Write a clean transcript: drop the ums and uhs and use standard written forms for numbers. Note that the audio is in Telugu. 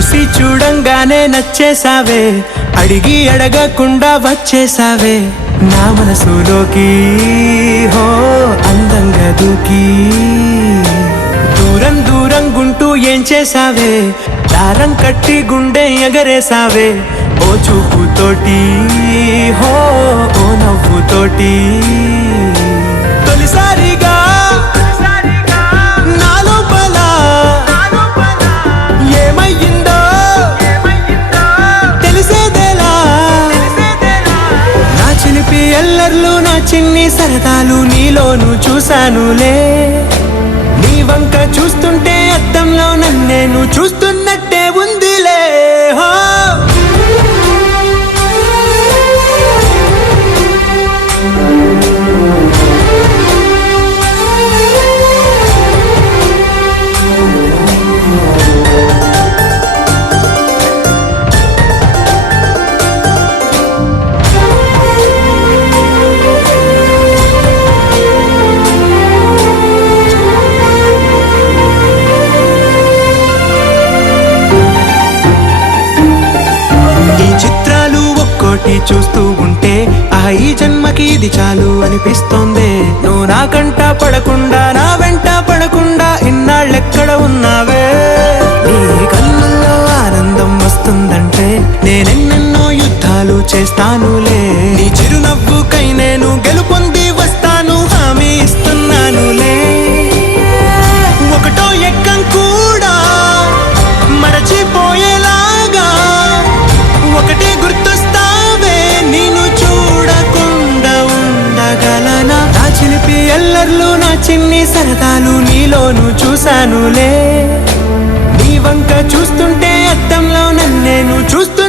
చూసి చూడంగానే నచ్చేసావే, అడిగి అడగకుండా వచ్చేసావే నా మనసులోకి. హో అందంగా దూకి దూరం దూరం గుంటూ ఏం చేసావే, దారం కట్టి గుండె ఎగరేసావే ఓ చూపుతోటి, హో ఓ నవ్వుతోటి. తొలిసారిగా నా లోపల ఏమయ్యిందో తెలిసేదేలా. నా చిలిపి ఎల్లర్లు నా చిన్ని సరదాలు నీలోను చూశానులే. నీ వంక చూస్తుంటే అద్దంలో నన్నేను చూస్తున్నట్టే ఉందిలే. హో చూస్తూ ఉంటే ఈ జన్మకి ఇది చాలు అనిపిస్తోంది. నువ్వు నా కంట పడకుండా నా వెంట పడకుండా ఇన్నాళ్ళెక్కడ ఉన్నావే. నీ కళ్ళల్లో ఆనందం వస్తుందంటే నేనెన్నెన్నో యుద్ధాలు చేస్తానులే. నీ చిరునవ్వుకై నేను గెలుపొంది వస్తాను హామీ ఇస్తున్నానులే. ఒకటో ఎక్కం కూడా మరచిపోయేలాగా ఒకటే గుర్తొస్తావే, నిన్ను చూడకుండా ఉండగలనా. నా చిలిపి ఎల్లర్లు నా చిన్ని సరదాలు నీలోను చూశానులే. నీ వంక చూస్తుంటే అద్దంలో నన్నేను చూస్తూ